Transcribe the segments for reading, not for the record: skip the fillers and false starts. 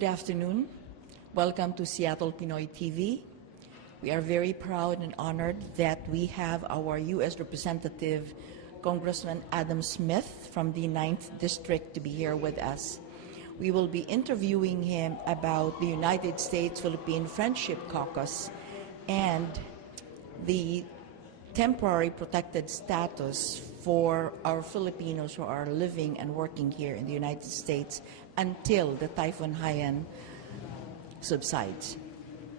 Good afternoon. Welcome to Seattle Pinoy TV. We are very proud and honored that we have our U.S. Representative, Congressman Adam Smith from the 9th District to be here with us. We will be interviewing him about the United States-Philippine Friendship Caucus and the temporary protected status for our Filipinos who are living and working here in the United States until the Typhoon Haiyan subsides.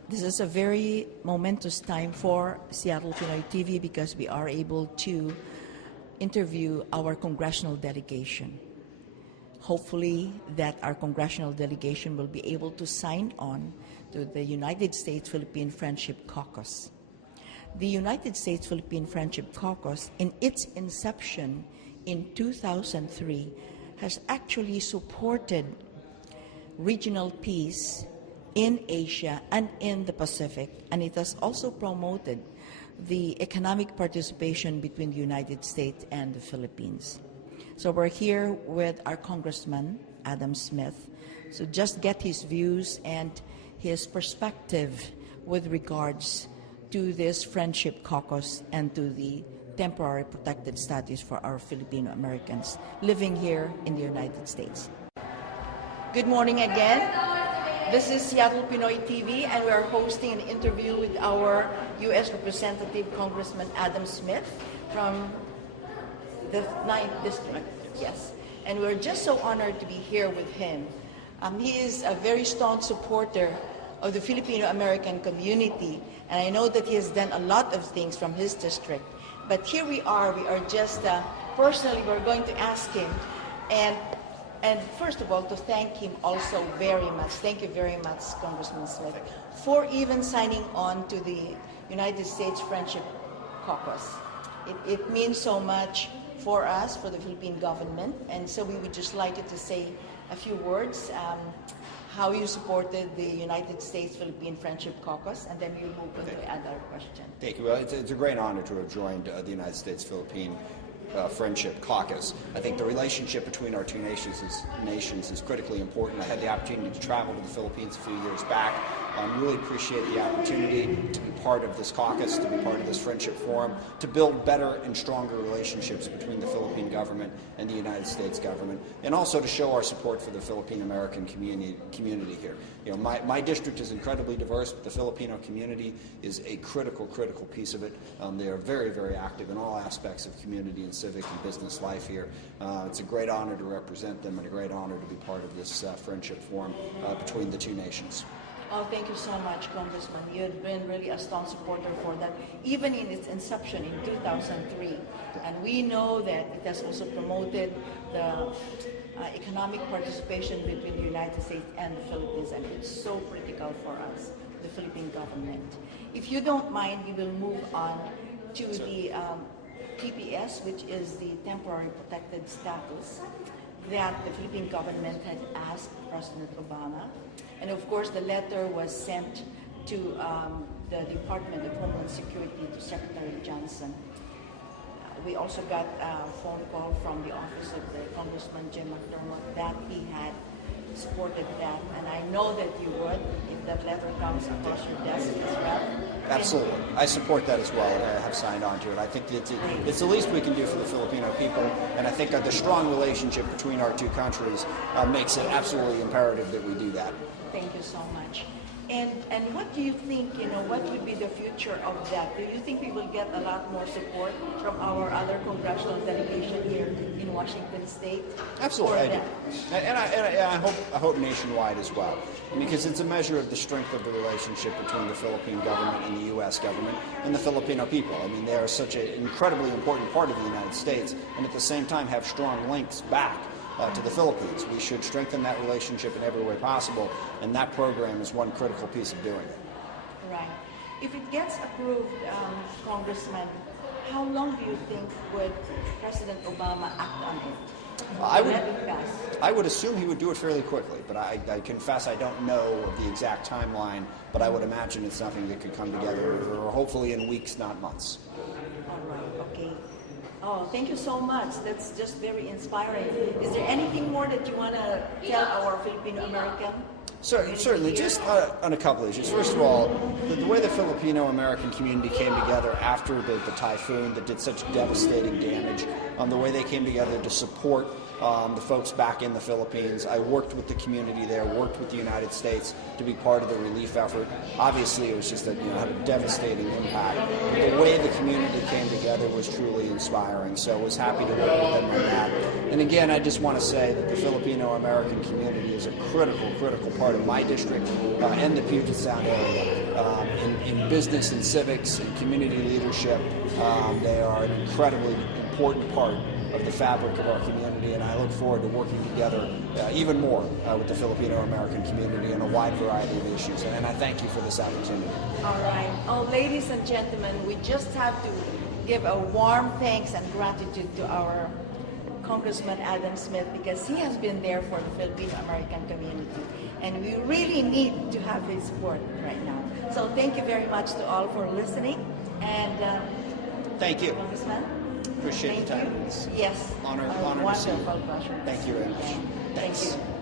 This is a very momentous time for Seattle Pinoy TV because we are able to interview our congressional delegation. Hopefully that our congressional delegation will be able to sign on to the United States-Philippine Friendship Caucus. The United States-Philippine Friendship Caucus, in its inception in 2003, has actually supported regional peace in Asia and in the Pacific, and it has also promoted the economic participation between the United States and the Philippines. So we're here with our Congressman, Adam Smith, so just get his views and his perspective with regards to this Friendship Caucus and to the temporary protected status for our Filipino Americans living here in the United States. Good morning again. This is Seattle Pinoy TV, and we are hosting an interview with our U.S. Representative, Congressman Adam Smith from the 9th District. Yes, and we're just so honored to be here with him. He is a very staunch supporter of the Filipino American community, and I know that he has done a lot of things from his district. But here we are just, personally, we're going to ask him, and first of all, to thank him also very much. Thank you very much, Congressman Smith, for even signing on to the United States Friendship Caucus. It means so much for us, for the Philippine government, and so we would just like you to say a few words, how you supported the United States-Philippine Friendship Caucus, and then we'll move on to another question. Thank you. Well, it's a great honor to have joined the United States-Philippine Friendship Caucus. I think the relationship between our two nations is critically important. I had the opportunity to travel to the Philippines a few years back. Really appreciate the opportunity to be part of this caucus, to be part of this friendship forum, to build better and stronger relationships between the Philippine government and the United States government, and also to show our support for the Philippine American community here. You know, my district is incredibly diverse, but the Filipino community is a critical piece of it. They are very, very active in all aspects of community and civic and business life here. It's a great honor to represent them and a great honor to be part of this friendship forum between the two nations. Oh, thank you so much, Congressman. You had been really a strong supporter for that, even in its inception in 2003. And we know that it has also promoted the economic participation between the United States and the Philippines, and it's so critical for us, the Philippine government. If you don't mind, we will move on to the TPS, which is the temporary protected status that the Philippine government had asked President Obama. And of course, the letter was sent to the Department of Homeland Security, to Secretary Johnson. We also got a phone call from the office of the Congressman Jim McDermott that he had supported that, and I know that you would if that letter comes across your desk as well. Absolutely. I support that as well, and I have signed on to it. I think it's the least we can do for the Filipino people, and I think the strong relationship between our two countries makes it absolutely imperative that we do that. Thank you so much. And what do you think, what would be the future of that? Do you think we will get a lot more support from our other congressional delegation here in Washington State? Absolutely, I do. And I hope nationwide as well, because it's a measure of the strength of the relationship between the Philippine government and the U.S. government and the Filipino people. I mean, they are such an incredibly important part of the United States, and at the same time have strong links back to the Philippines. We should strengthen that relationship in every way possible, and that program is one critical piece of doing it. Right. If it gets approved, Congressman, how long do you think would President Obama act on it? I would assume he would do it fairly quickly, but I confess I don't know the exact timeline, but I would imagine it's something that could come together hopefully in weeks, not months. All right, okay. Oh, thank you so much. That's just very inspiring. Is there anything more that you want to tell our Filipino American? Certainly, just on a couple of issues. First of all, the way the Filipino-American community came together after the typhoon that did such devastating damage, the way they came together to support the folks back in the Philippines. I worked with the community there, worked with the United States to be part of the relief effort. Obviously, it was just that, had a devastating impact. The way the community came together was truly inspiring, so I was happy to work with them on that. And again, I just want to say that the Filipino-American community is a critical part of my district and the Puget Sound area. In business and civics and community leadership, they are an incredibly important part of the fabric of our community, and I look forward to working together even more with the Filipino-American community on a wide variety of issues. And I thank you for this opportunity. All right. Oh, ladies and gentlemen, we just have to give a warm thanks and gratitude to our Congressman Adam Smith, because he has been there for the Filipino-American community, and we really need to have his support right now. So thank you very much to all for listening, and thank you. Congressman. Appreciate the time. Yes. Honor to see you. Wonderful pleasure. Thank you very much. Thank you.